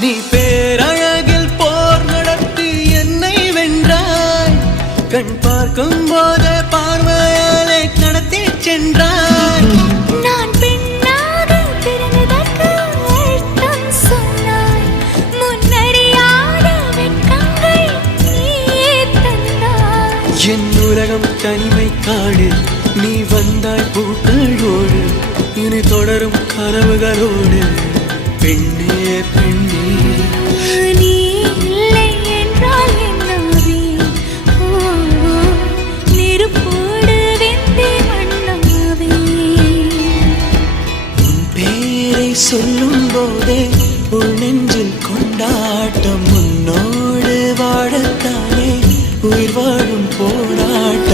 நீ பேரழகில் போர் நடத்தி என்னை வென்றாய். கண் பார்க்கும் போது பார்வையாலே நடத்தி சென்றாய். நான் பெண்ணாக பிறந்ததற்கு அர்த்தம் சொன்னாய். முன்னறியாத வெட்கங்கள் நீயே தந்தாய். என் உலகம் தனிமை காடு. நீ வந்தாய் பூக்களோடு. இனி தொடரும் கனவுகளோடு. பெண்ணே பெண்ணே நீ இல்லை என்றால் என்னாவே? நெருப்போடு வெந்தே மண்ணாவே. உன் பேரை சொல்லும் போதே உள் நெஞ்சில் கொண்டாட்டம். உன்னோடு வாழத்தானே உயிர் வாழும் போராட்டம்.